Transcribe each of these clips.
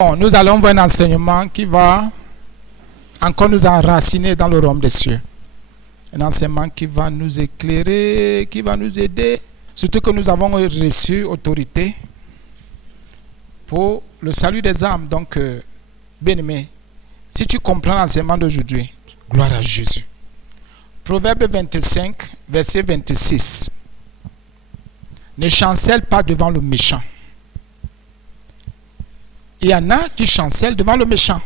Bon, nous allons voir un enseignement qui va encore nous enraciner dans le royaume des cieux. Un enseignement qui va nous éclairer, qui va nous aider. Surtout que nous avons reçu autorité pour le salut des âmes. Donc, bien-aimé, si tu comprends l'enseignement d'aujourd'hui, gloire à Jésus. Proverbe 25, verset 26. Ne chancelle pas devant le méchant. Il y en a qui chancellent devant le méchant.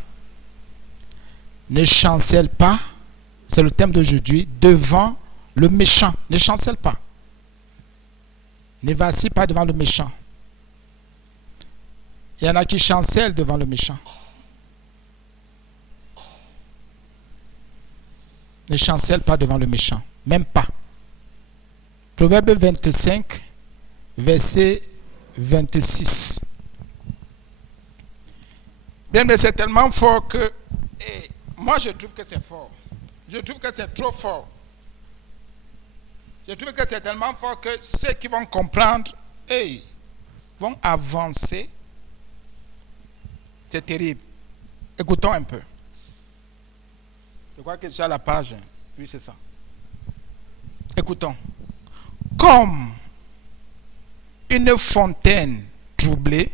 Ne chancelle pas, c'est le thème d'aujourd'hui, devant le méchant. Ne chancelle pas. Ne vacille pas devant le méchant. Il y en a qui chancellent devant le méchant. Ne chancelle pas devant le méchant. Même pas. Proverbe 25, verset 26. Bien, mais c'est tellement fort que moi je trouve que c'est fort. Je trouve que c'est trop fort. Je trouve que c'est tellement fort que ceux qui vont comprendre vont avancer. C'est terrible. Écoutons un peu. Je crois que c'est à la page. Oui, c'est ça. Écoutons. Comme une fontaine troublée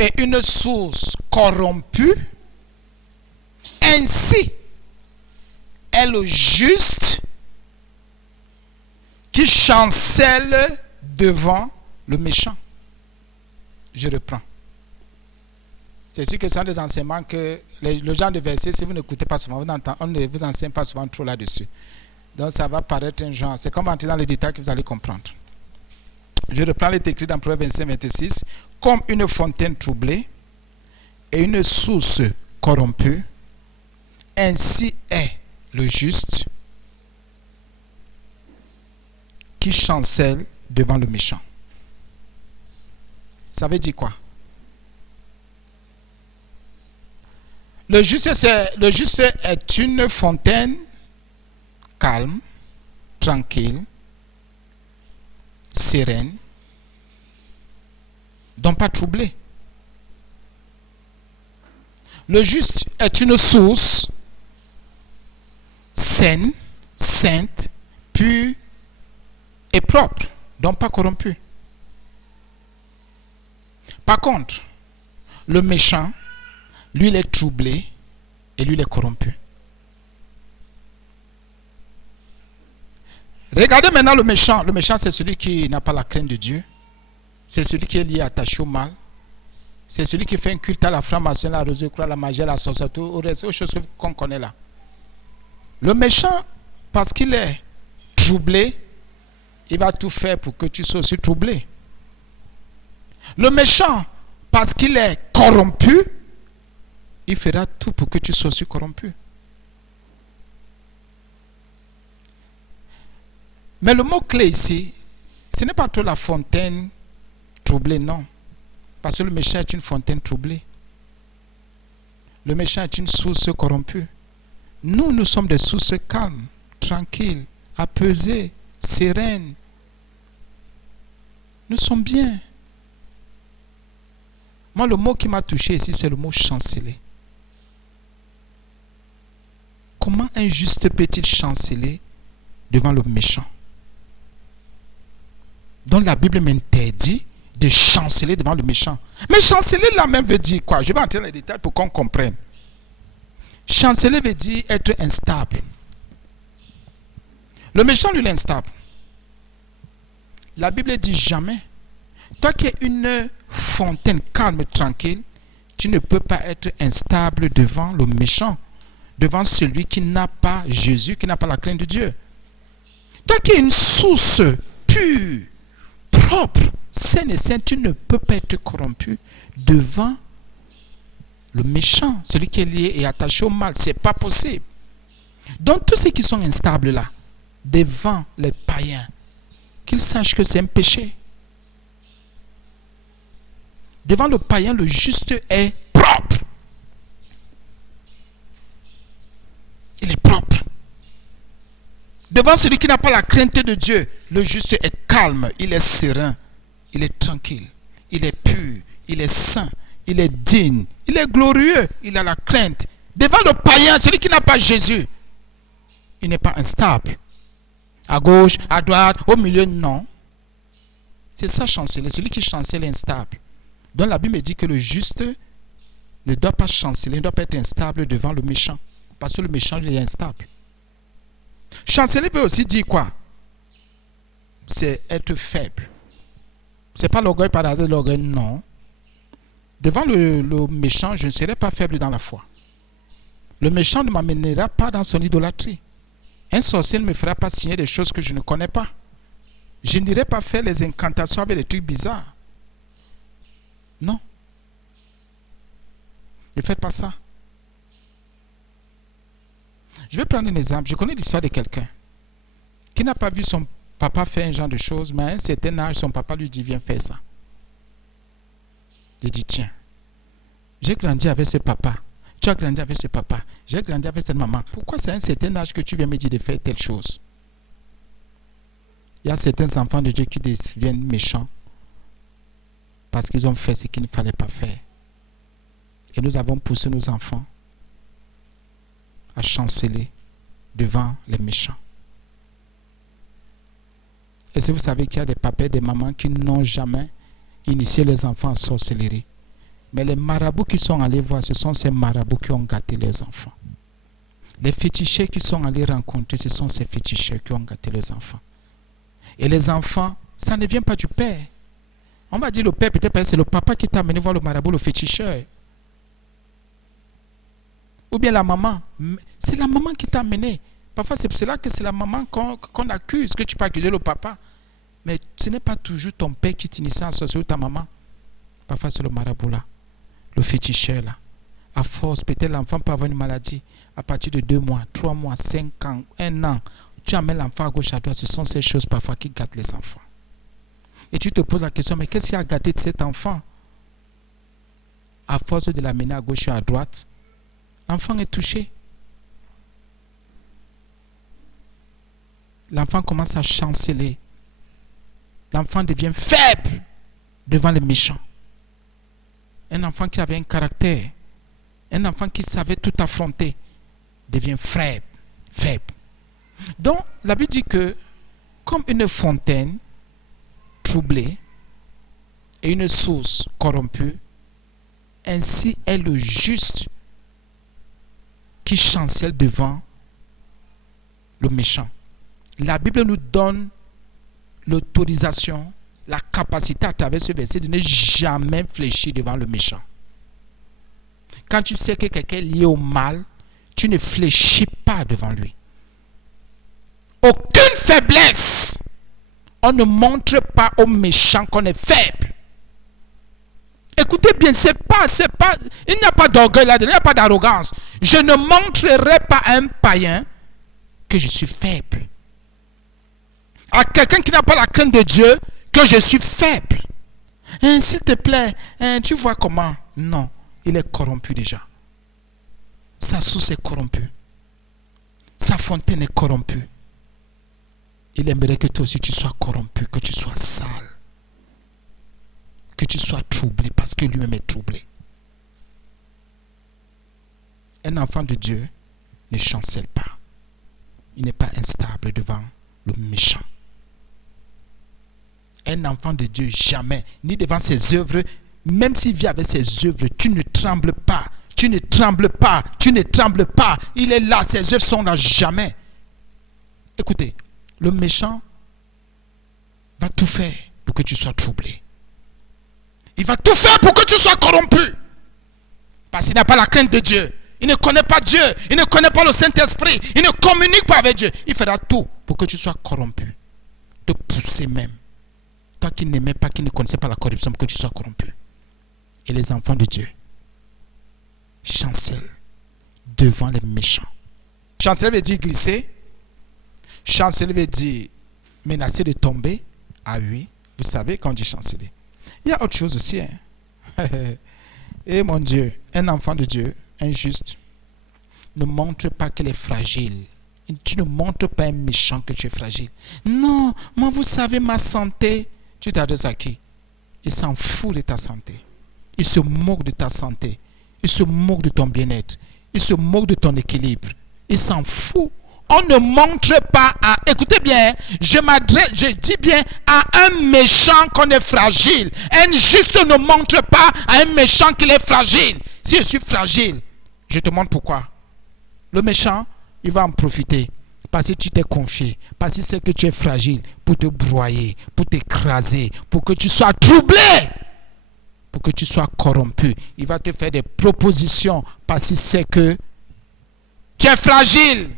et une source corrompue, ainsi est le juste qui chancelle devant le méchant. Je reprends. C'est sûr que ce sont des enseignements que le genre de versets, si vous n'écoutez pas souvent, on ne vous enseigne pas souvent trop là-dessus. Donc ça va paraître un genre. C'est comme entrer dans le détail que vous allez comprendre. Je reprends les écrits dans Proverbe 25, 26. Comme une fontaine troublée et une source corrompue, ainsi est le juste qui chancelle devant le méchant. Ça veut dire quoi? Le juste est une fontaine calme, tranquille, sereine, donc pas troublée. Le juste est une source saine, sainte, pure et propre, donc pas corrompue. Par contre, le méchant, lui, il est troublé et lui, il est corrompu. Regardez maintenant le méchant. Le méchant, c'est celui qui n'a pas la crainte de Dieu. C'est celui qui est lié, attaché au mal. C'est celui qui fait un culte à la franc-maçonnerie, la rosée, la magie, la sorcellerie, aux choses qu'on connaît là. Le méchant, parce qu'il est troublé, il va tout faire pour que tu sois aussi troublé. Le méchant, parce qu'il est corrompu, il fera tout pour que tu sois aussi corrompu. Mais le mot clé ici, ce n'est pas trop la fontaine troublée, non. Parce que le méchant est une fontaine troublée. Le méchant est une source corrompue. Nous sommes des sources calmes, tranquilles, apaisées, sereines. Nous sommes bien. Moi, le mot qui m'a touché ici, c'est le mot chanceler. Comment un juste peut-il chanceler devant le méchant? Donc la Bible m'interdit de chanceler devant le méchant. Mais chanceler là même veut dire quoi? Je vais entrer dans les détails pour qu'on comprenne. Chanceler veut dire être instable. Le méchant, lui, est instable. La Bible dit jamais. Toi qui es une fontaine calme, tranquille, tu ne peux pas être instable devant le méchant, devant celui qui n'a pas Jésus, qui n'a pas la crainte de Dieu. Toi qui es une source pure, propre, saine et sainte, tu ne peux pas être corrompu devant le méchant, celui qui est lié et attaché au mal. Ce n'est pas possible. Donc tous ceux qui sont instables là, devant les païens, qu'ils sachent que c'est un péché. Devant le païen, le juste est propre. Il est propre. Devant celui qui n'a pas la crainte de Dieu, le juste est calme, il est serein, il est tranquille, il est pur, il est saint, il est digne, il est glorieux, il a la crainte. Devant le païen, celui qui n'a pas Jésus, il n'est pas instable. À gauche, à droite, au milieu, non. C'est ça chanceler. Celui qui chancelle est instable. Donc la Bible dit que le juste ne doit pas chanceler, ne doit pas être instable devant le méchant. Parce que le méchant, il est instable. Chanceler peut aussi dire quoi? C'est être faible. C'est pas l'orgueil par hasard, l'orgueil, non. Devant le méchant, je ne serai pas faible dans la foi. Le méchant ne m'amènera pas dans son idolâtrie. Un sorcier ne me fera pas signer des choses que je ne connais pas. Je n'irai pas faire les incantations avec des trucs bizarres. Non. Ne faites pas ça. Je vais prendre un exemple. Je connais l'histoire de quelqu'un qui n'a pas vu son papa faire un genre de choses, mais à un certain âge, son papa lui dit, viens faire ça. Il dit, tiens, j'ai grandi avec ce papa. Tu as grandi avec ce papa. J'ai grandi avec cette maman. Pourquoi c'est à un certain âge que tu viens me dire de faire telle chose? Il y a certains enfants de Dieu qui deviennent méchants parce qu'ils ont fait ce qu'il ne fallait pas faire. Et nous avons poussé nos enfants à chanceler devant les méchants. Et si vous savez qu'il y a des papas et des mamans qui n'ont jamais initié les enfants en sorcellerie. Mais les marabouts qui sont allés voir, ce sont ces marabouts qui ont gâté les enfants. Les féticheurs qui sont allés rencontrer, ce sont ces féticheurs qui ont gâté les enfants. Et les enfants, ça ne vient pas du père. On va dire le père, peut-être c'est le papa qui t'a amené voir le marabout, le féticheur. Ou bien la maman. C'est la maman qui t'a amené. Parfois, c'est cela que c'est la maman qu'on accuse, que tu peux accuser le papa. Mais ce n'est pas toujours ton père qui t'initie en sorcellerie ou ta maman. Parfois, c'est le marabout là, le féticheur là. À force, peut-être l'enfant peut avoir une maladie. À partir de 2 mois, 3 mois, 5 ans, 1 an, tu amènes l'enfant à gauche, à droite. Ce sont ces choses parfois qui gâtent les enfants. Et tu te poses la question, mais qu'est-ce qui a gâté de cet enfant? À force de l'amener à gauche et à droite, l'enfant est touché. L'enfant commence à chanceler. L'enfant devient faible devant les méchants. Un enfant qui avait un caractère, un enfant qui savait tout affronter, devient faible. Donc, la Bible dit que, comme une fontaine troublée et une source corrompue, ainsi est le juste qui chancelle devant le méchant. La Bible nous donne l'autorisation, la capacité à travers ce verset de ne jamais fléchir devant le méchant. Quand tu sais que quelqu'un est lié au mal, tu ne fléchis pas devant lui. Aucune faiblesse. On ne montre pas au méchant qu'on est faible. Écoutez bien, il n'y a pas d'orgueil là, il n'y a pas d'arrogance. Je ne montrerai pas à un païen que je suis faible. À quelqu'un qui n'a pas la crainte de Dieu, que je suis faible. S'il te plaît, tu vois comment? Non, il est corrompu déjà. Sa source est corrompue. Sa fontaine est corrompue. Il aimerait que toi aussi tu sois corrompu, que tu sois sale. Que tu sois troublé parce que lui-même est troublé. Un enfant de Dieu ne chancelle pas. Il n'est pas instable devant le méchant. Un enfant de Dieu, jamais, ni devant ses œuvres, même s'il vit avec ses œuvres, tu ne trembles pas. Tu ne trembles pas. Tu ne trembles pas. Il est là, ses œuvres sont là, jamais. Écoutez, le méchant va tout faire pour que tu sois troublé. Il va tout faire pour que tu sois corrompu. Parce qu'il n'a pas la crainte de Dieu. Il ne connaît pas Dieu. Il ne connaît pas le Saint-Esprit. Il ne communique pas avec Dieu. Il fera tout pour que tu sois corrompu. Te pousser même. Toi qui n'aimais pas, qui ne connaissais pas la corruption, pour que tu sois corrompu. Et les enfants de Dieu chancellent devant les méchants. Chanceler veut dire glisser. Chanceler veut dire menacer de tomber. Ah oui, vous savez quand on dit chanceler. Il y a autre chose aussi. Et mon Dieu, un enfant de Dieu, un juste, ne montre pas qu'il est fragile. Tu ne montres pas un méchant que tu es fragile. Non, moi vous savez ma santé. Tu t'adresses à qui? Il s'en fout de ta santé. Il se moque de ta santé. Il se moque de ton bien-être. Il se moque de ton équilibre. Il s'en fout. On ne montre pas à... Écoutez bien, je dis bien à un méchant qu'on est fragile. Un juste ne montre pas à un méchant qu'il est fragile. Si je suis fragile, je te montre pourquoi. Le méchant, il va en profiter. Parce que tu t'es confié. Parce qu'il sait que tu es fragile. Pour te broyer, pour t'écraser, pour que tu sois troublé. Pour que tu sois corrompu. Il va te faire des propositions parce qu'il sait que tu es fragile.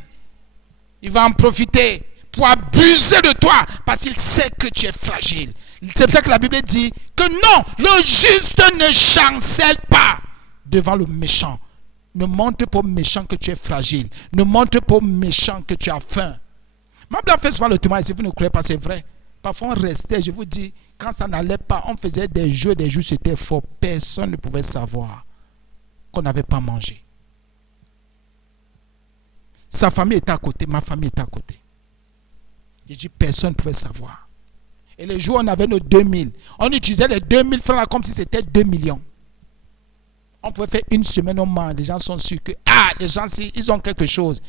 Il va en profiter pour abuser de toi parce qu'il sait que tu es fragile. C'est pour ça que la Bible dit que non, le juste ne chancelle pas devant le méchant. Ne montre pas au méchant que tu es fragile. Ne montre pas au méchant que tu as faim. Ma blanc fait souvent le témoignage, si vous ne croyez pas, c'est vrai. Parfois on restait, je vous dis, quand ça n'allait pas, on faisait des jeux, c'était faux. Personne ne pouvait savoir qu'on n'avait pas mangé. Sa famille était à côté, ma famille était à côté. Je dis, personne ne pouvait savoir. Et les jours où on avait nos 2000, on utilisait les 2000 francs là comme si c'était 2 millions. On pouvait faire une semaine au moins, les gens sont sûrs que, les gens, ils ont quelque chose.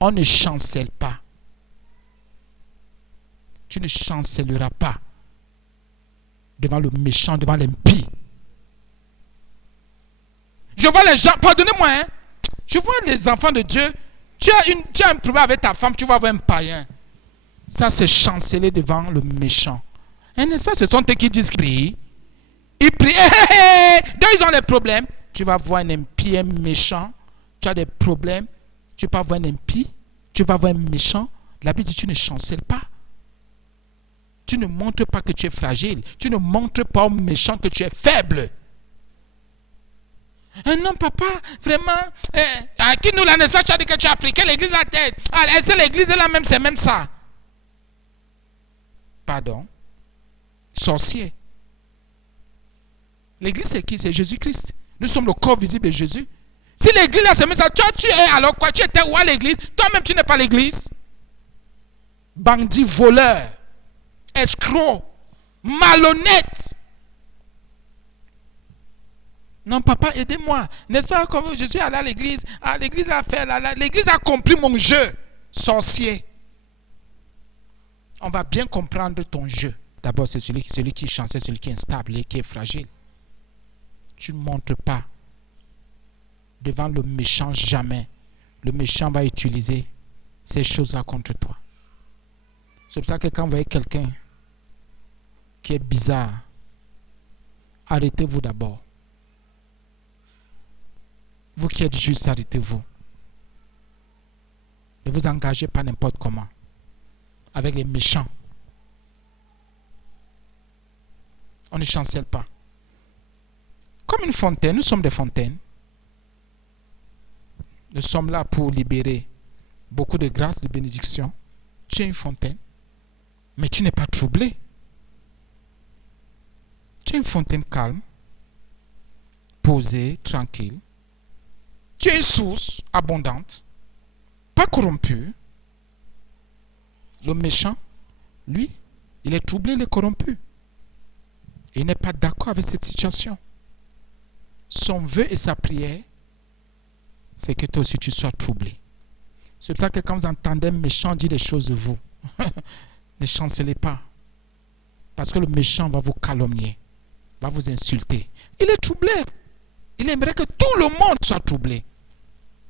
On ne chancelle pas. Tu ne chancelleras pas devant le méchant, devant l'impie. Je vois les gens, pardonnez-moi, je vois les enfants de Dieu. Tu as un problème avec ta femme, tu vas voir un païen. Ça, c'est chanceler devant le méchant. Et n'est-ce pas, ce sont eux qui disent qu'ils prient. Ils prient. Donc, ils ont des problèmes. Tu vas voir un impie, un méchant. Tu as des problèmes. Tu vas voir un impie. Tu vas voir un méchant. La Bible dit, tu ne chancelles pas. Tu ne montres pas que tu es fragile. Tu ne montres pas au méchant que tu es faible. Non, papa, vraiment, à qui nous la naissance, tu as dit que tu as appliqué l'église la tête. C'est l'église là même, c'est même ça. Pardon. Sorcier. L'église c'est qui? C'est Jésus-Christ. Nous sommes le corps visible de Jésus. Si l'église là c'est même ça, toi tu es alors quoi? Tu étais où à l'église? Toi-même tu n'es pas l'église. Bandit, voleur, escroc, malhonnête. Non, papa, aidez-moi. N'est-ce pas comme je suis allé à l'église? L'église a fait, l'église a compris mon jeu. Sorcier. On va bien comprendre ton jeu. D'abord, c'est celui qui chante, c'est celui qui est instable, qui est fragile. Tu ne montres pas devant le méchant jamais. Le méchant va utiliser ces choses-là contre toi. C'est pour ça que quand vous voyez quelqu'un qui est bizarre, arrêtez-vous d'abord. Vous qui êtes juste, arrêtez-vous. Ne vous engagez pas n'importe comment avec les méchants. On ne chancelle pas. Comme une fontaine, nous sommes des fontaines. Nous sommes là pour libérer beaucoup de grâce, de bénédiction. Tu es une fontaine, mais tu n'es pas troublé. Tu es une fontaine calme, posée, tranquille. Tu es une source abondante, pas corrompue. Le méchant, lui, il est troublé, il est corrompu. Il n'est pas d'accord avec cette situation. Son vœu et sa prière, c'est que toi aussi tu sois troublé. C'est pour ça que quand vous entendez un méchant dire des choses de vous, ne chancelez pas. Parce que le méchant va vous calomnier, va vous insulter. Il est troublé. Il aimerait que tout le monde soit troublé.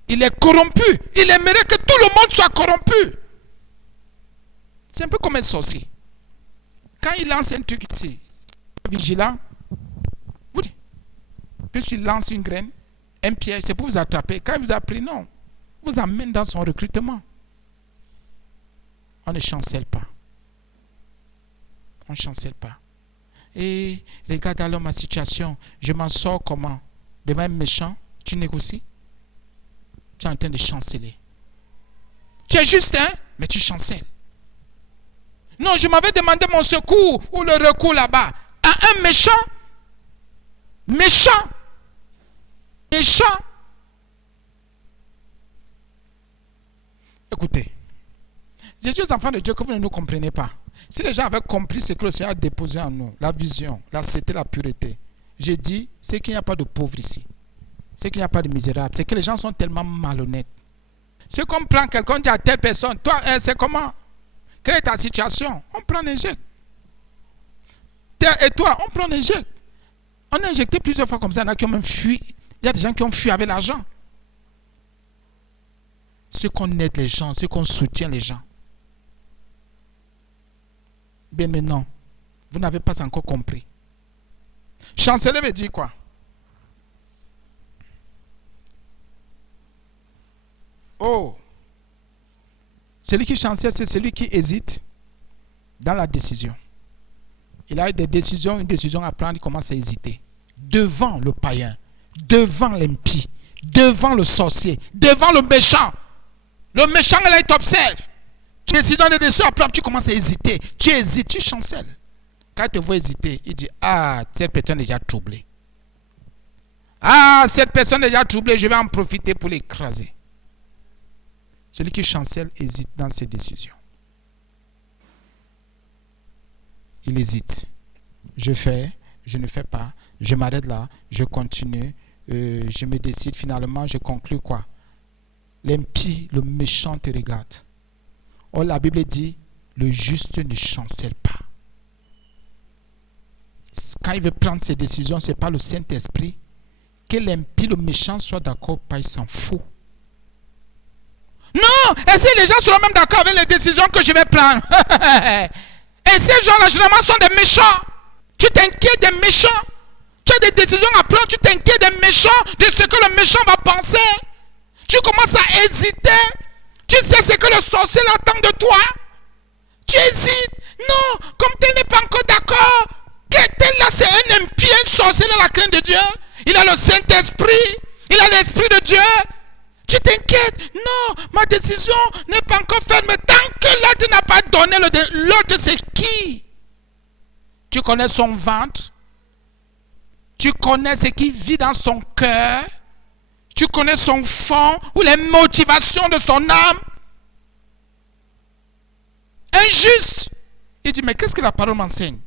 Il est corrompu. Il aimerait que tout le monde soit corrompu. C'est un peu comme un sorcier. Quand il lance un truc ici, vigilant, vous dites, puisqu'il lance une graine, un piège, c'est pour vous attraper. Quand il vous a pris, non, vous amène dans son recrutement. On ne chancelle pas. On ne chancelle pas. Et regarde alors ma situation, je m'en sors comment? Devant un méchant, tu négocies? Tu es en train de chanceler. Tu es juste, mais tu chancelles. Non, je m'avais demandé mon secours ou le recours là-bas. À un méchant. Méchant. Méchant. Écoutez. J'ai dit aux enfants de Dieu que vous ne nous comprenez pas. Si les gens avaient compris ce que le Seigneur a déposé en nous, la vision, la sainteté, la pureté, je dis, c'est qu'il n'y a pas de pauvres ici. C'est qu'il n'y a pas de misérables. C'est que les gens sont tellement malhonnêtes. C'est qu'on prend quelqu'un, on dit à telle personne, toi, c'est comment? Quelle est ta situation? On prend, on injecte. Et toi, on prend, on injecte. On a injecté plusieurs fois comme ça. Il y en a qui ont même fui. Il y a des gens qui ont fui avec l'argent. C'est qu'on aide les gens, c'est qu'on soutient les gens. Bien maintenant, vous n'avez pas encore compris. Chanceler veut dire quoi? Oh, celui qui chancelle, c'est celui qui hésite dans la décision. Il a eu des décisions, une décision à prendre, il commence à hésiter. Devant le païen, devant l'impie, devant le sorcier, devant le méchant. Le méchant, là, il t'observe. Tu décides de décision à prendre, tu commences à hésiter. Tu hésites, tu chancelles. Quand il te voit hésiter, il dit, ah, cette personne est déjà troublée. Ah, cette personne est déjà troublée, je vais en profiter pour l'écraser. Celui qui chancelle hésite dans ses décisions. Il hésite. Je fais, je ne fais pas, je m'arrête là, je continue, je me décide, finalement je conclus quoi? L'impie, le méchant te regarde. Or la Bible dit, le juste ne chancelle pas. Quand il veut prendre ses décisions, ce n'est pas le Saint-Esprit. Que l'impie, le méchant soit d'accord, pas il s'en fout. Non, et si les gens seront même d'accord avec les décisions que je vais prendre. Et ces gens-là, généralement, sont des méchants. Tu t'inquiètes des méchants. Tu as des décisions à prendre, tu t'inquiètes des méchants, de ce que le méchant va penser. Tu commences à hésiter. Tu sais ce que le sorcier attend de toi. Tu hésites. Non, comme tel n'est pas encore d'accord. Que tel là, c'est un impie, un sorcier dans la crainte de Dieu. Il a le Saint-Esprit. Il a l'Esprit de Dieu. Tu t'inquiètes. Non, ma décision n'est pas encore faite. Mais tant que l'autre n'a pas donné l'autre, c'est qui? Tu connais son ventre. Tu connais ce qui vit dans son cœur. Tu connais son fond ou les motivations de son âme. Injuste. Il dit, mais qu'est-ce que la parole m'enseigne?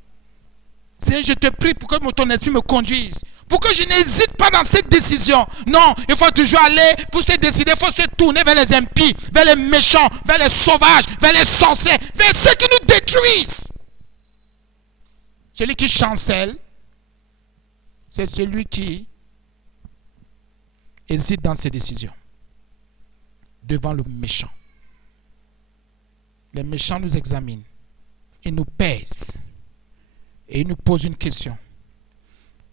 C'est je te prie pour que ton esprit me conduise. Pour que je n'hésite pas dans cette décision. Non, il faut toujours aller, pour se décider, il faut se tourner vers les impies, vers les méchants, vers les sauvages, vers les sorciers, vers ceux qui nous détruisent. Celui qui chancelle, c'est celui qui hésite dans ses décisions. Devant le méchant. Les méchants nous examinent. Ils nous pèsent. Et ils nous posent une question.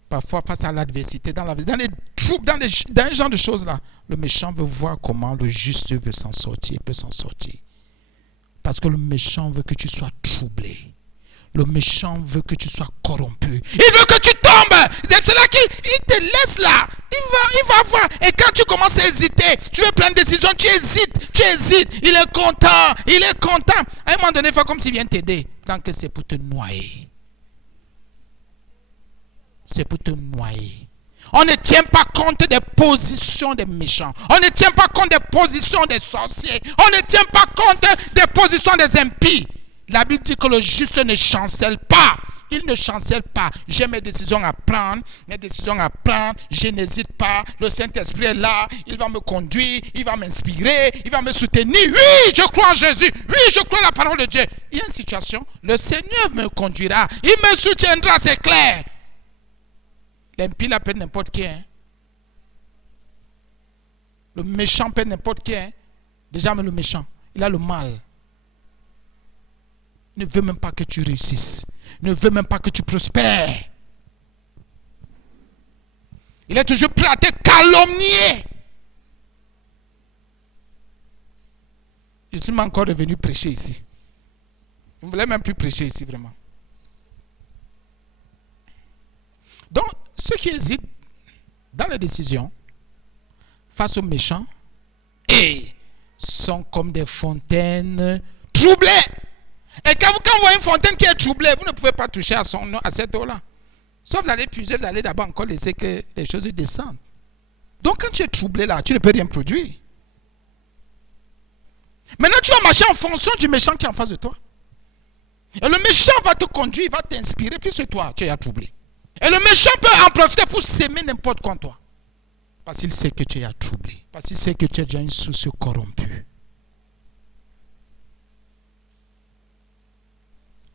Parfois, face à l'adversité, dans les troubles, dans ce genre de choses-là, le méchant veut voir comment le juste veut s'en sortir, peut s'en sortir. Parce que le méchant veut que tu sois troublé. Le méchant veut que tu sois corrompu. Il veut que tu tombes. C'est là qu'il te laisse là. Il va voir. Et quand tu commences à hésiter, tu veux prendre une décision, tu hésites. Il est content. À un moment donné, il fait comme s'il vient t'aider. Tant que c'est pour te noyer. C'est pour te noyer. On ne tient pas compte des positions des méchants. On ne tient pas compte des positions des sorciers. On ne tient pas compte des positions des impies. La Bible dit que le juste ne chancelle pas. Il ne chancelle pas. J'ai mes décisions à prendre. Je n'hésite pas. Le Saint-Esprit est là. Il va me conduire. Il va m'inspirer. Il va me soutenir. Oui, je crois en Jésus. Oui, je crois en la parole de Dieu. Il y a une situation. Le Seigneur me conduira. Il me soutiendra, c'est clair. L'impie la peut n'importe qui. Hein. Le méchant peut n'importe qui. Hein. Déjà, mais le méchant, il a le mal. Il ne veut même pas que tu réussisses. Il ne veut même pas que tu prospères. Il est toujours prêt à te calomnier. Je suis même encore revenu prêcher ici. Je ne voulais même plus prêcher ici, vraiment. Donc, ceux qui hésitent dans les décisions face aux méchants et sont comme des fontaines troublées. Et quand vous voyez une fontaine qui est troublée, vous ne pouvez pas toucher à cette eau-là. Sauf vous allez puiser, vous allez d'abord encore laisser que les choses descendent. Donc quand tu es troublé là, tu ne peux rien produire. Maintenant tu vas marcher en fonction du méchant qui est en face de toi. Et le méchant va te conduire, il va t'inspirer, puis c'est toi, tu es troublé. Et le méchant peut en profiter pour s'aimer n'importe quoi en toi. Parce qu'il sait que tu es troublé. Parce qu'il sait que tu es déjà une source corrompue.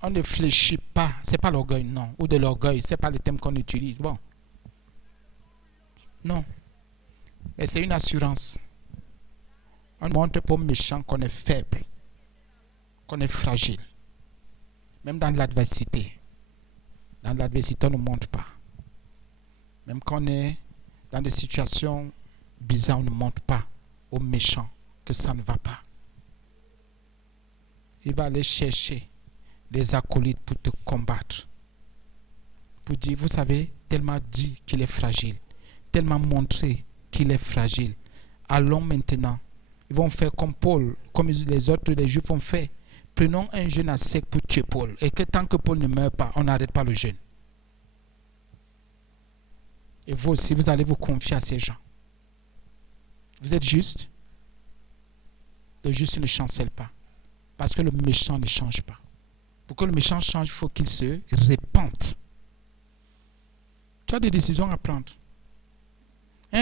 On ne fléchit pas. Ce n'est pas l'orgueil, non. Ou de l'orgueil. Ce n'est pas le thème qu'on utilise. Bon. Non. Mais c'est une assurance. On montre pour méchant qu'on est faible. Qu'on est fragile. Même dans l'adversité. Dans l'adversité, on ne montre pas. Même quand on est dans des situations bizarres, on ne montre pas aux méchants que ça ne va pas. Il va aller chercher des acolytes pour te combattre. Pour dire, vous savez, tellement dit qu'il est fragile. Tellement montré qu'il est fragile. Allons maintenant. Ils vont faire comme Paul, comme les autres, les Juifs ont fait. Prenons un jeûne à sec pour tuer Paul. Et que tant que Paul ne meurt pas, on n'arrête pas le jeûne. Et vous aussi, vous allez vous confier à ces gens. Vous êtes juste. Le juste ne chancelle pas. Parce que le méchant ne change pas. Pour que le méchant change, il faut qu'il se répente. Tu as des décisions à prendre.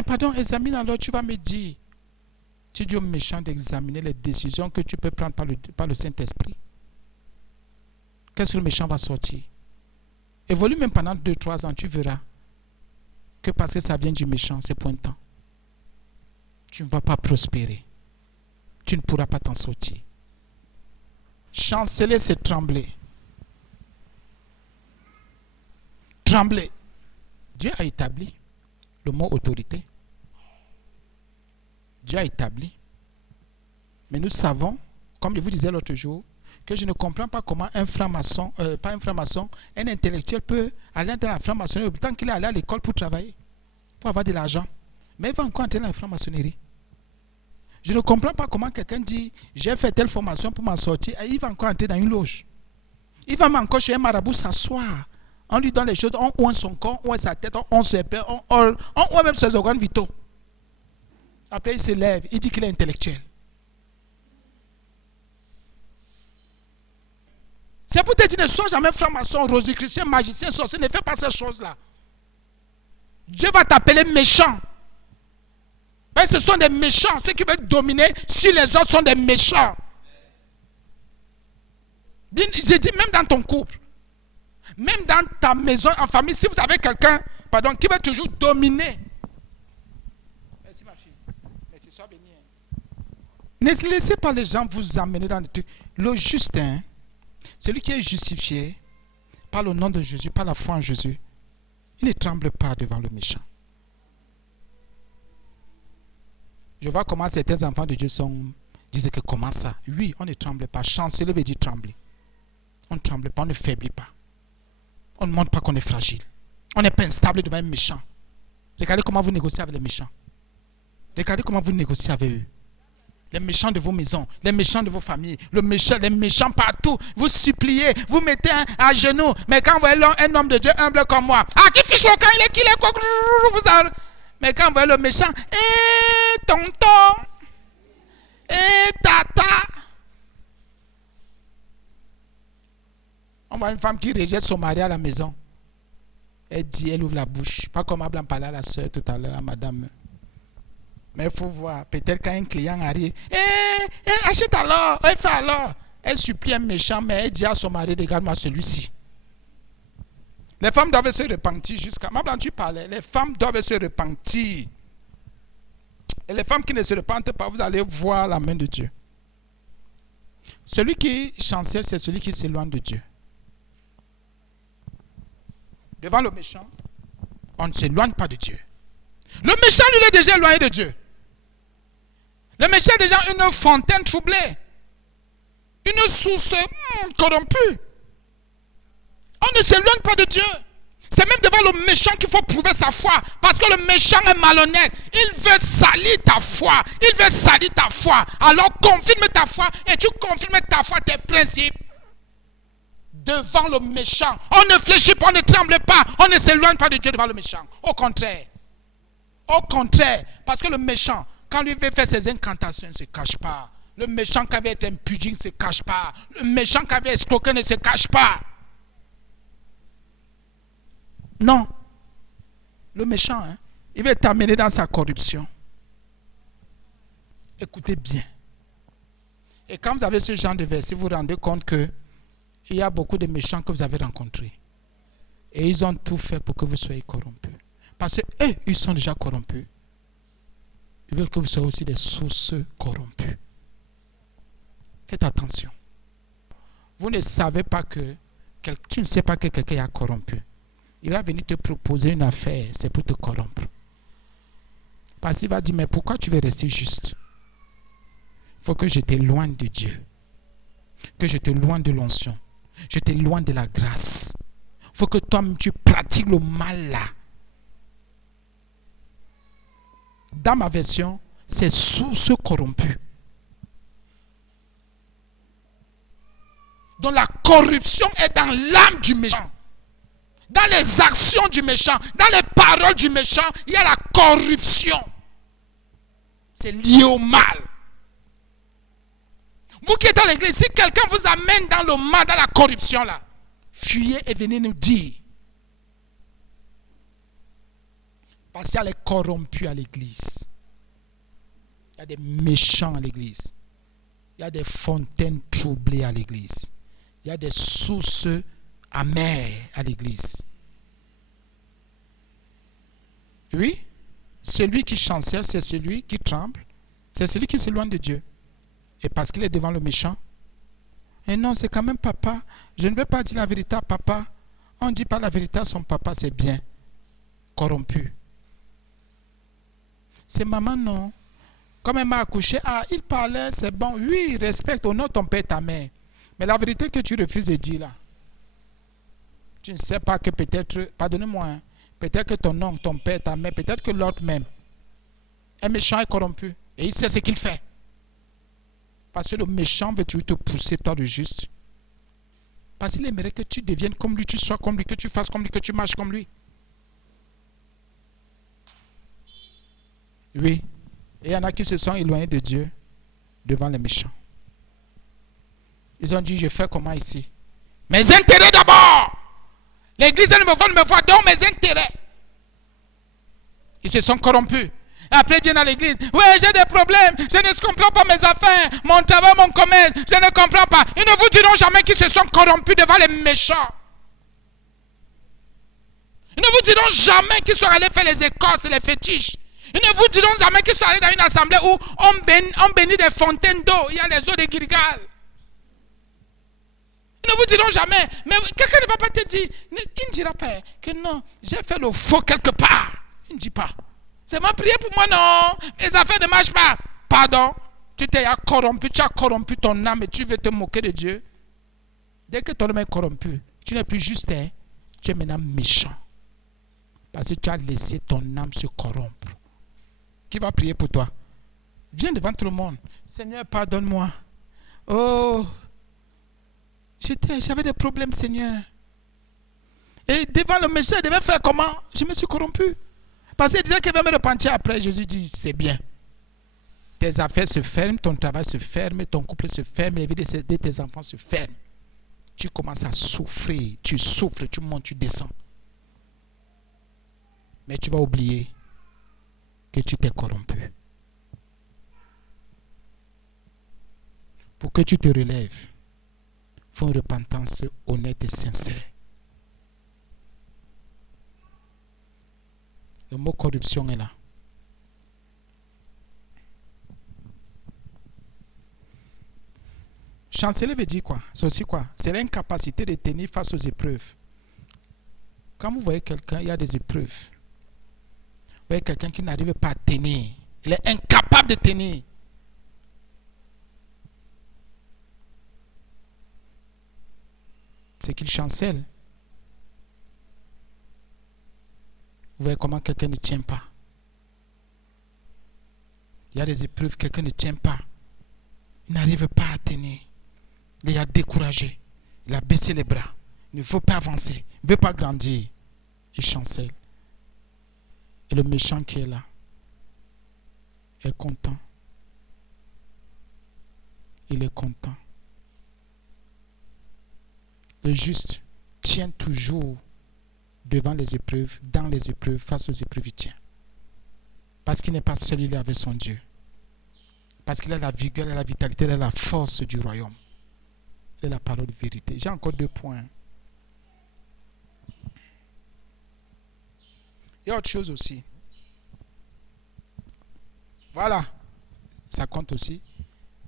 Pardon, examine alors, tu vas me dire. Tu dis au méchant d'examiner les décisions que tu peux prendre par le Saint-Esprit. Qu'est-ce que le méchant va sortir? Évolue même pendant 2-3 ans, tu verras que parce que ça vient du méchant, c'est pointant. Tu ne vas pas prospérer. Tu ne pourras pas t'en sortir. Chanceler, c'est trembler. Trembler. Dieu a établi le mot autorité. Dieu a établi. Mais nous savons, comme je vous disais l'autre jour, que je ne comprends pas comment un franc-maçon, un intellectuel peut aller dans la franc-maçonnerie tant qu'il est allé à l'école pour travailler, pour avoir de l'argent. Mais il va encore entrer dans la franc-maçonnerie. Je ne comprends pas comment quelqu'un dit, j'ai fait telle formation pour m'en sortir, et il va encore entrer dans une loge. Il va encore chez un marabout s'asseoir. On lui donne les choses, on oint son corps, on oint sa tête, on se perd, on oint même ses organes vitaux. Après, il se lève, il dit qu'il est intellectuel. C'est pour te dire, ne sois jamais franc-maçon, rosicrucien, magicien, sorcier, ne fais pas ces choses-là. Dieu va t'appeler méchant. Mais ce sont des méchants. Ceux qui veulent dominer sur les autres sont des méchants. J'ai dit, même dans ton couple, même dans ta maison, en famille, si vous avez quelqu'un, qui veut toujours dominer. Merci ma fille. Merci, sois bénie. Ne laissez pas les gens vous amener dans des trucs. Le juste, celui qui est justifié par le nom de Jésus, par la foi en Jésus, il ne tremble pas devant le méchant. Je vois comment certains enfants de Dieu disent que comment ça? Oui, on ne tremble pas. Chanceler veut dire trembler. On ne tremble pas, on ne faiblit pas. On ne montre pas qu'on est fragile. On n'est pas instable devant un méchant. Regardez comment vous négociez avec les méchants. Regardez comment vous négociez avec eux. Les méchants de vos maisons, les méchants de vos familles, les méchants partout. Vous suppliez, vous mettez à genoux. Mais quand vous voyez un homme de Dieu humble comme moi, qui fiche le camp, il est qui, il est quoi? Mais quand vous voyez le méchant, tonton, tata. On voit une femme qui rejette son mari à la maison. Elle ouvre la bouche. Pas comme Abraham parlait à la soeur tout à l'heure, à madame. Mais il faut voir, peut-être quand un client arrive, achète alors, elle fait alors. Elle supplie un méchant, mais elle dit à son mari, regarde-moi celui-ci. Les femmes doivent se repentir jusqu'à... Maman, tu parlais, les femmes doivent se repentir. Et les femmes qui ne se repentent pas, vous allez voir la main de Dieu. Celui qui chancelle, c'est celui qui s'éloigne de Dieu. Devant le méchant, on ne s'éloigne pas de Dieu. Le méchant, lui, il est déjà éloigné de Dieu. Le méchant est déjà une fontaine troublée. Une source corrompue. On ne s'éloigne pas de Dieu. C'est même devant le méchant qu'il faut prouver sa foi. Parce que le méchant est malhonnête. Il veut salir ta foi. Il veut salir ta foi. Alors confirme ta foi et tu confirmes ta foi, tes principes. Devant le méchant. On ne fléchit pas, on ne tremble pas. On ne s'éloigne pas de Dieu devant le méchant. Au contraire. Au contraire. Parce que le méchant, quand lui veut faire ses incantations, il ne se cache pas. Le méchant qui avait été impudique ne se cache pas. Le méchant qui avait escroqué ne se cache pas. Non. Le méchant, hein, il va t'amener dans sa corruption. Écoutez bien. Et quand vous avez ce genre de verset, vous vous rendez compte que il y a beaucoup de méchants que vous avez rencontrés. Et ils ont tout fait pour que vous soyez corrompus. Parce qu'eux, ils sont déjà corrompus. Ils veulent que vous soyez aussi des sources corrompus. Faites attention. Vous ne savez pas que, tu ne sais pas que quelqu'un est corrompu. Il va venir te proposer une affaire, c'est pour te corrompre. Parce qu'il va dire, mais pourquoi tu veux rester juste? Il faut que je t'éloigne de Dieu. Que je t'éloigne de l'onction. Je t'éloigne de la grâce. Il faut que toi, tu pratiques le mal là. Dans ma version, c'est source corrompue. Donc la corruption est dans l'âme du méchant. Dans les actions du méchant, dans les paroles du méchant, il y a la corruption. C'est lié au mal. Vous qui êtes dans l'église, si quelqu'un vous amène dans le mal, dans la corruption là, fuyez et venez nous dire. Parce qu'il y a les corrompus à l'église. Il y a des méchants à l'église. Il y a des fontaines troublées à l'église. Il y a des sources amères à l'église. Oui, celui qui chancelle, c'est celui qui tremble. C'est celui qui s'éloigne de Dieu. Et parce qu'il est devant le méchant. Et non, c'est quand même papa. Je ne veux pas dire la vérité à papa. On ne dit pas la vérité à son papa, c'est bien. Corrompu. C'est maman, non. Comme elle m'a accouché, il parlait, c'est bon. Oui, respecte, honore ton père et ta mère. Mais la vérité que tu refuses de dire là, tu ne sais pas que peut-être, pardonnez-moi, hein, peut-être que ton oncle, ton père, ta mère, peut-être que l'autre même est méchant et corrompu. Et il sait ce qu'il fait. Parce que le méchant veut toujours te pousser, toi le juste. Parce qu'il aimerait que tu deviennes comme lui, tu sois comme lui, que tu fasses comme lui, que tu marches comme lui. Oui. Et il y en a qui se sont éloignés de Dieu devant les méchants. Ils ont dit, je fais comment ici? Mes intérêts d'abord. L'église ne me voit donc mes intérêts. Ils se sont corrompus. Et après, ils viennent à l'église. Oui, j'ai des problèmes. Je ne comprends pas mes affaires, mon travail, mon commerce. Je ne comprends pas. Ils ne vous diront jamais qu'ils se sont corrompus devant les méchants. Ils ne vous diront jamais qu'ils sont allés faire les écorces et les fétiches. Ils ne vous diront jamais qu'ils sont allés dans une assemblée où on bénit des fontaines d'eau. Il y a les eaux de Gilgal. Ils ne vous diront jamais. Mais quelqu'un ne va pas te dire. Il ne dira pas que non, j'ai fait le faux quelque part. Il ne dit pas. C'est ma prière pour moi, non. Les affaires ne marchent pas. Pardon. Tu t'es corrompu, tu as corrompu ton âme et tu veux te moquer de Dieu. Dès que ton âme est corrompu, tu n'es plus juste, hein? Tu es maintenant méchant. Parce que tu as laissé ton âme se corrompre. Qui va prier pour toi? Viens devant tout le monde. Seigneur, pardonne-moi. Oh, j'avais des problèmes, Seigneur. Et devant le méchant, il devait faire comment? Je me suis corrompu. Parce qu'il disait qu'il va me repentir après. Jésus dit, c'est bien. Tes affaires se ferment, ton travail se ferme, ton couple se ferme, la vie de tes enfants se ferme. Tu commences à souffrir. Tu souffres, tu montes, tu descends. Mais tu vas oublier que tu t'es corrompu. Pour que tu te relèves, il faut une repentance honnête et sincère. Le mot corruption est là. Chanceler veut dire quoi? C'est aussi quoi? C'est l'incapacité de tenir face aux épreuves. Quand vous voyez quelqu'un, il y a des épreuves. Vous voyez quelqu'un qui n'arrive pas à tenir. Il est incapable de tenir. C'est qu'il chancelle. Vous voyez comment quelqu'un ne tient pas. Il y a des épreuves, quelqu'un ne tient pas. Il n'arrive pas à tenir. Il est découragé. Il a baissé les bras. Il ne veut pas avancer. Il ne veut pas grandir. Il chancelle. Et le méchant qui est là est content. Il est content. Le juste tient toujours devant les épreuves, dans les épreuves, face aux épreuves, il tient. Parce qu'il n'est pas seul, il est avec son Dieu. Parce qu'il a la vigueur, il a la vitalité, il a la force du royaume. Il a la parole de vérité. J'ai encore 2 points. Il y a autre chose aussi. Voilà. Ça compte aussi.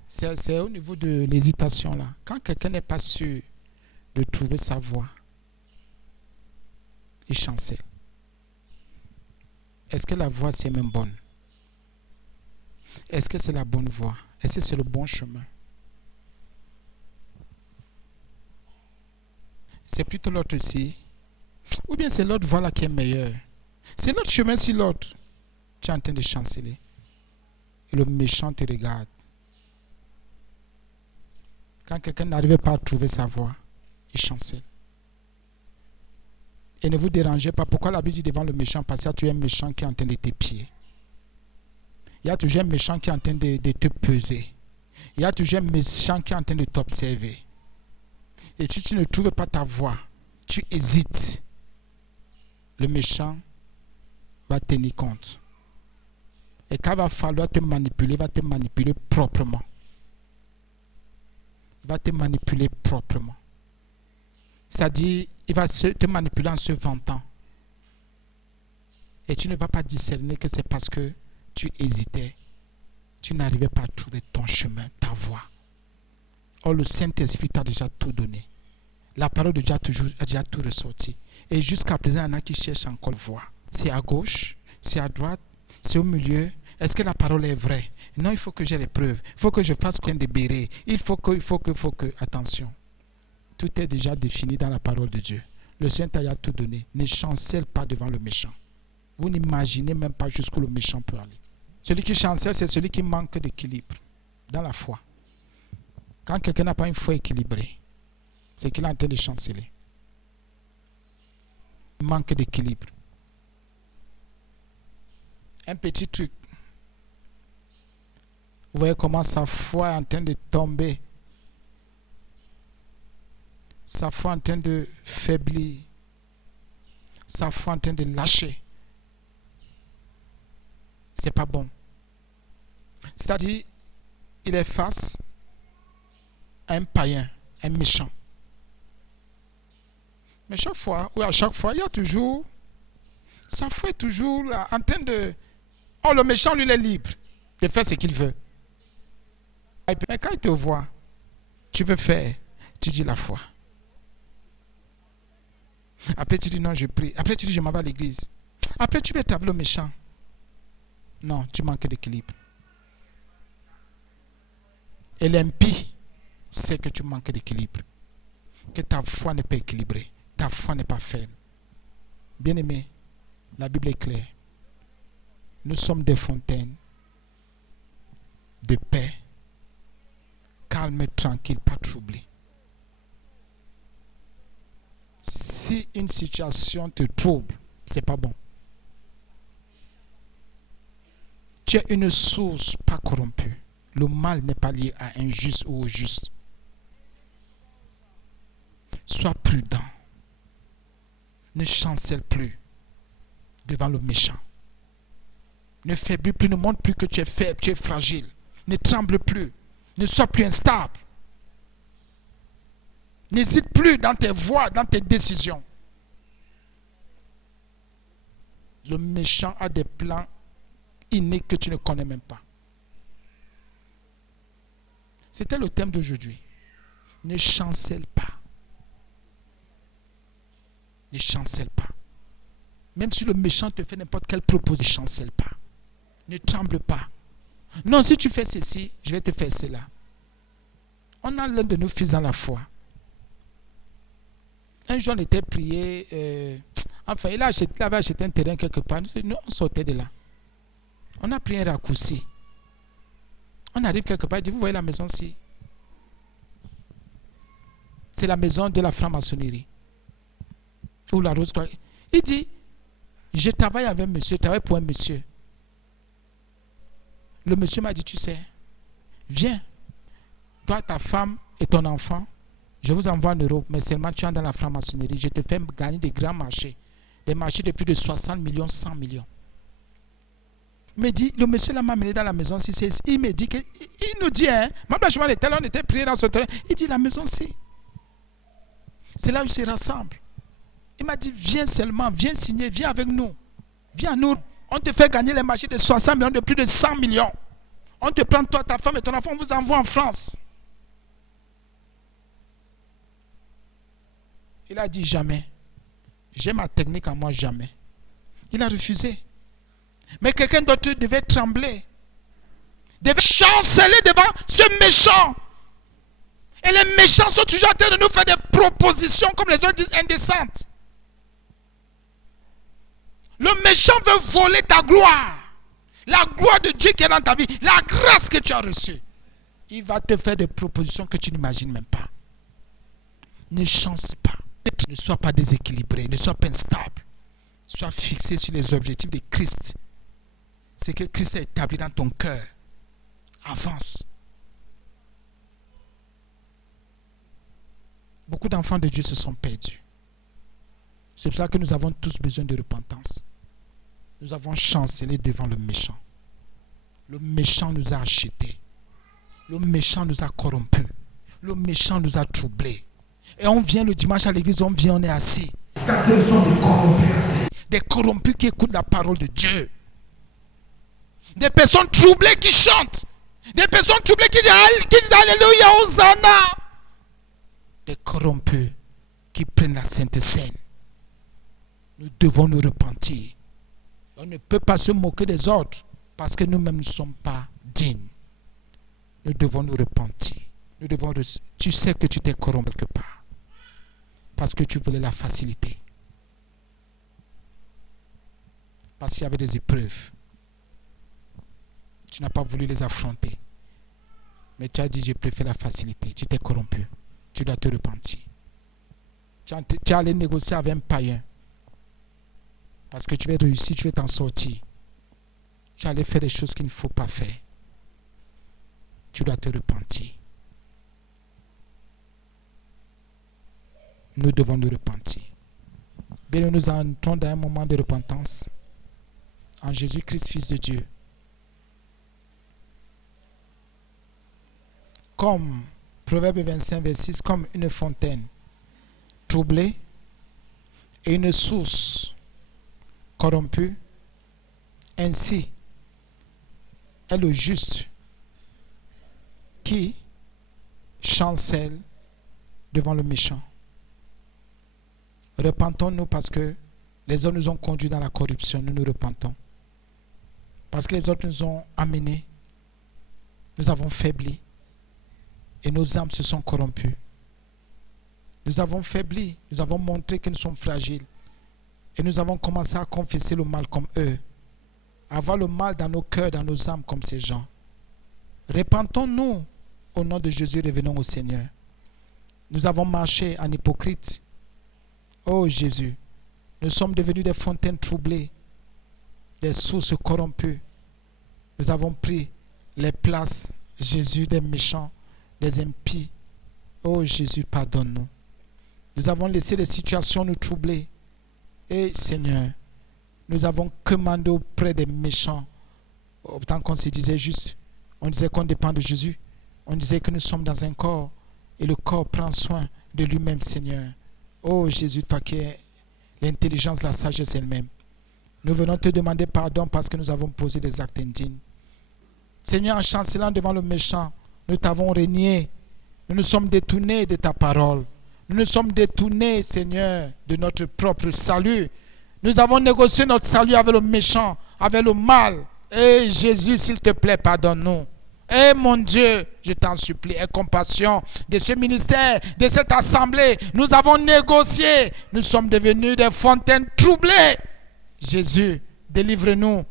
C'est au niveau de l'hésitation là. Quand quelqu'un n'est pas sûr de trouver sa voie, il chancelle. Est-ce que la voie c'est même bonne? Est-ce que c'est la bonne voie? Est-ce que c'est le bon chemin? C'est plutôt l'autre ici. Ou bien c'est l'autre voie là qui est meilleure. C'est l'autre chemin si l'autre. Tu es en train de chanceler. Et le méchant te regarde. Quand quelqu'un n'arrive pas à trouver sa voie, il chancelle. Et ne vous dérangez pas. Pourquoi la Bible dit devant le méchant? Parce qu'il y a toujours un méchant qui est en train de t'épier. Il y a toujours un méchant qui est en train de te peser. Il y a toujours un méchant qui est en train de t'observer. Et si tu ne trouves pas ta voie, tu hésites, le méchant va tenir compte. Et quand il va falloir te manipuler, il va te manipuler proprement. Il va te manipuler proprement. C'est-à-dire, il va te manipuler en se vantant. Et tu ne vas pas discerner que c'est parce que tu hésitais. Tu n'arrivais pas à trouver ton chemin, ta voie. Or, le Saint-Esprit t'a déjà tout donné. La parole de Dieu a déjà tout ressorti. Et jusqu'à présent, il y en a qui cherchent encore la voie. C'est à gauche, c'est à droite, c'est au milieu. Est-ce que la parole est vraie? Non, il faut que j'ai les preuves. Il faut que je fasse combien de bérets. Il faut que. Attention. Tout est déjà défini dans la parole de Dieu. Le Seigneur t'a déjà tout donné. Ne chancelle pas devant le méchant. Vous n'imaginez même pas jusqu'où le méchant peut aller. Celui qui chancelle, c'est celui qui manque d'équilibre dans la foi. Quand quelqu'un n'a pas une foi équilibrée, c'est qu'il est en train de chanceler. Il manque d'équilibre. Un petit truc. Vous voyez comment sa foi est en train de tomber. Sa foi est en train de faiblir. Sa foi est en train de lâcher. C'est pas bon. C'est-à-dire, il est face à un païen, un méchant. Mais chaque fois, ou à chaque fois, il y a toujours, sa foi est toujours là, en train de... Oh, le méchant, lui, il est libre de faire ce qu'il veut. Mais quand il te voit, tu veux faire, tu dis la foi. Après, tu dis non, je prie. Après, tu dis je m'en vais à l'église. Après, tu veux être avec le méchant. Non, tu manques d'équilibre. Et l'impie sait que tu manques d'équilibre. Que ta foi n'est pas équilibrée. Ta foi n'est pas ferme. Bien-aimé, la Bible est claire. Nous sommes des fontaines de paix, calme, tranquille, pas troublé. Si une situation te trouble, c'est pas bon. Tu es une source pas corrompue. Le mal n'est pas lié à un juste ou au juste. Sois prudent. Ne chancelle plus devant le méchant. Ne faiblis plus, ne montre plus que tu es faible, tu es fragile. Ne tremble plus. Ne sois plus instable. N'hésite plus dans tes voies, dans tes décisions. Le méchant a des plans innés que tu ne connais même pas. C'était le thème d'aujourd'hui. Ne chancelle pas. Ne chancelle pas. Même si le méchant te fait n'importe quelle proposition, ne chancelle pas. Ne tremble pas. Non, si tu fais ceci, je vais te faire cela. On a l'un de nos fils dans la foi. Un jour, on était prié. Enfin, il avait acheté un terrain quelque part. Nous, on sortait de là. On a pris un raccourci. On arrive quelque part. Il dit, vous voyez la maison-ci? C'est la maison de la franc-maçonnerie. Ou la rose. Il dit, je travaille avec un monsieur, je travaille pour un monsieur. Le monsieur m'a dit, tu sais, viens, toi, ta femme et ton enfant, je vous envoie en Europe, mais seulement tu es dans la franc-maçonnerie, je te fais gagner des grands marchés. des marchés de plus de 60 millions, 100 millions. Il me dit, le monsieur là m'a amené dans la maison, il me dit que, il nous dit, hein, même là, on était prié dans ce terrain, il dit la maison ci. C'est là où ils se rassemblent. Il m'a dit, viens seulement, viens signer, viens avec nous. Viens à nous. On te fait gagner les marchés de 60 millions, de plus de 100 millions. On te prend toi, ta femme et ton enfant, on vous envoie en France. Il a dit jamais. J'ai ma technique à moi, jamais. Il a refusé. Mais quelqu'un d'autre devait trembler. Devait chanceler devant ce méchant. Et les méchants sont toujours en train de nous faire des propositions, comme les autres disent, indécentes. Le méchant veut voler ta gloire. La gloire de Dieu qui est dans ta vie. La grâce que tu as reçue. Il va te faire des propositions que tu n'imagines même pas. Ne chance pas. Ne sois pas déséquilibré. Ne sois pas instable. Sois fixé sur les objectifs de Christ. C'est que Christ est établi dans ton cœur. Avance. Beaucoup d'enfants de Dieu se sont perdus. C'est pour ça que nous avons tous besoin de repentance. Nous avons chancelé devant le méchant. Le méchant nous a achetés. Le méchant nous a corrompus. Le méchant nous a troublés. Et on vient le dimanche à l'église, on vient, on est assis. Tant que nous sommes des corrompus. Des corrompus qui écoutent la parole de Dieu. Des personnes troublées qui chantent. Des personnes troublées qui disent Alléluia, Hosanna. Des corrompus qui prennent la Sainte Seine. Nous devons nous repentir. On ne peut pas se moquer des autres parce que nous-mêmes ne sommes pas dignes. Nous devons nous repentir. Tu sais que tu t'es corrompu quelque part parce que tu voulais la facilité. Parce qu'il y avait des épreuves. Tu n'as pas voulu les affronter. Mais tu as dit, je préfère la facilité. Tu t'es corrompu. Tu dois te repentir. Tu es allé négocier avec un païen. Parce que tu vas réussir, tu vas t'en sortir. Tu es allé faire des choses qu'il ne faut pas faire. Tu dois te repentir. Nous devons nous repentir. Bien, nous entrons dans un moment de repentance. En Jésus-Christ, Fils de Dieu. Comme Proverbe 25, verset 6, comme une fontaine troublée et une source corrompue, ainsi est le juste qui chancelle devant le méchant. Repentons-nous parce que les autres nous ont conduits dans la corruption. Nous nous repentons. Parce que les autres nous ont amenés. Nous avons faibli. Et nos âmes se sont corrompues. Nous avons faibli. Nous avons montré que nous sommes fragiles. Et nous avons commencé à confesser le mal comme eux. À avoir le mal dans nos cœurs, dans nos âmes comme ces gens. Repentons-nous au nom de Jésus, revenons au Seigneur. Nous avons marché en hypocrite. Oh Jésus, nous sommes devenus des fontaines troublées, des sources corrompues. Nous avons pris les places, Jésus, des méchants, des impies. Oh Jésus, pardonne-nous. Nous avons laissé les situations nous troubler. Et Seigneur, nous avons commandé auprès des méchants, autant qu'on se disait juste, on disait qu'on dépend de Jésus. On disait que nous sommes dans un corps et le corps prend soin de lui-même, Seigneur. Oh Jésus, toi qui es l'intelligence, la sagesse elle-même. Nous venons te demander pardon parce que nous avons posé des actes indignes. Seigneur, en chancelant devant le méchant, nous t'avons régné. Nous nous sommes détournés de ta parole. Nous nous sommes détournés, Seigneur, de notre propre salut. Nous avons négocié notre salut avec le méchant, avec le mal. Et Jésus, s'il te plaît, pardonne-nous. Eh mon Dieu, je t'en supplie, aie compassion de ce ministère, de cette assemblée. Nous avons négocié. Nous sommes devenus des fontaines troublées. Jésus, délivre-nous.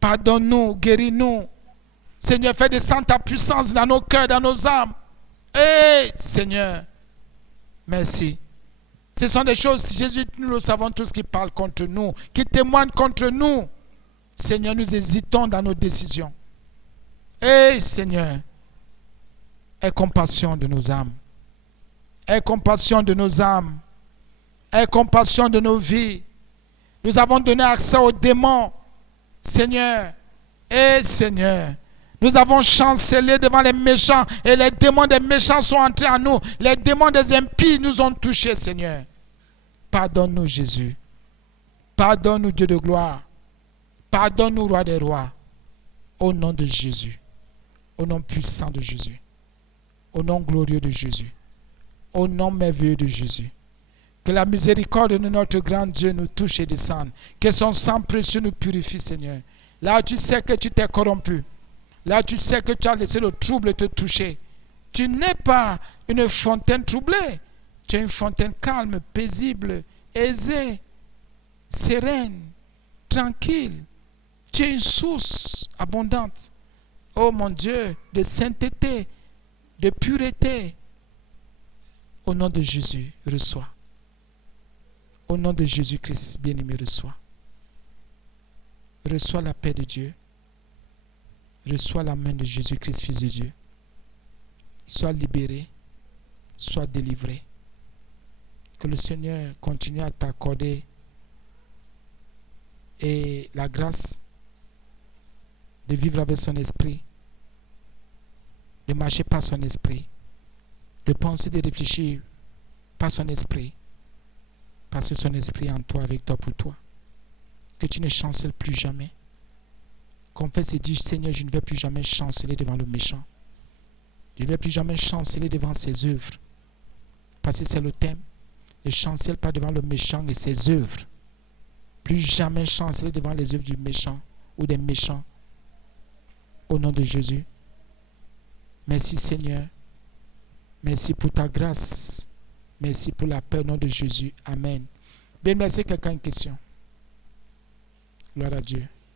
Pardonne-nous, guéris-nous. Seigneur, fais descendre ta puissance dans nos cœurs, dans nos âmes. Eh Seigneur, merci. Ce sont des choses, Jésus, nous le savons tous, qui parlent contre nous, qui témoignent contre nous. Seigneur, nous hésitons dans nos décisions. Eh Seigneur, aie compassion de nos âmes. Aie compassion de nos âmes. Aie compassion de nos vies. Nous avons donné accès aux démons, Seigneur. Et Seigneur, nous avons chancelé devant les méchants et les démons des méchants sont entrés en nous. Les démons des impies nous ont touchés, Seigneur. Pardonne-nous, Jésus. Pardonne-nous, Dieu de gloire. Pardonne-nous, Roi des rois. Au nom de Jésus. Au nom puissant de Jésus. Au nom glorieux de Jésus. Au nom merveilleux de Jésus. Que la miséricorde de notre grand Dieu nous touche et descende. Que son sang précieux nous purifie, Seigneur. Là où tu sais que tu t'es corrompu. Là où tu sais que tu as laissé le trouble te toucher. Tu n'es pas une fontaine troublée. Tu es une fontaine calme, paisible, aisée, sereine, tranquille. Tu es une source abondante. Oh mon Dieu, de sainteté, de pureté. Au nom de Jésus, reçois. Au nom de Jésus-Christ, bien-aimé, reçois. Reçois la paix de Dieu. Reçois la main de Jésus-Christ, Fils de Dieu. Sois libéré. Sois délivré. Que le Seigneur continue à t'accorder et la grâce de vivre avec son esprit, de marcher par son esprit, de penser, de réfléchir par son esprit, parce que son esprit est en toi, avec toi, pour toi. Que tu ne chancelles plus jamais. Confesse et dis, Seigneur, je ne vais plus jamais chanceler devant le méchant. Je ne vais plus jamais chanceler devant ses œuvres. Parce que c'est le thème. Ne chancelle pas devant le méchant et ses œuvres. Plus jamais chanceler devant les œuvres du méchant ou des méchants. Au nom de Jésus. Merci Seigneur. Merci pour ta grâce. Merci pour la paix au nom de Jésus. Amen. Bien, merci. Quelqu'un a une question? Gloire à Dieu.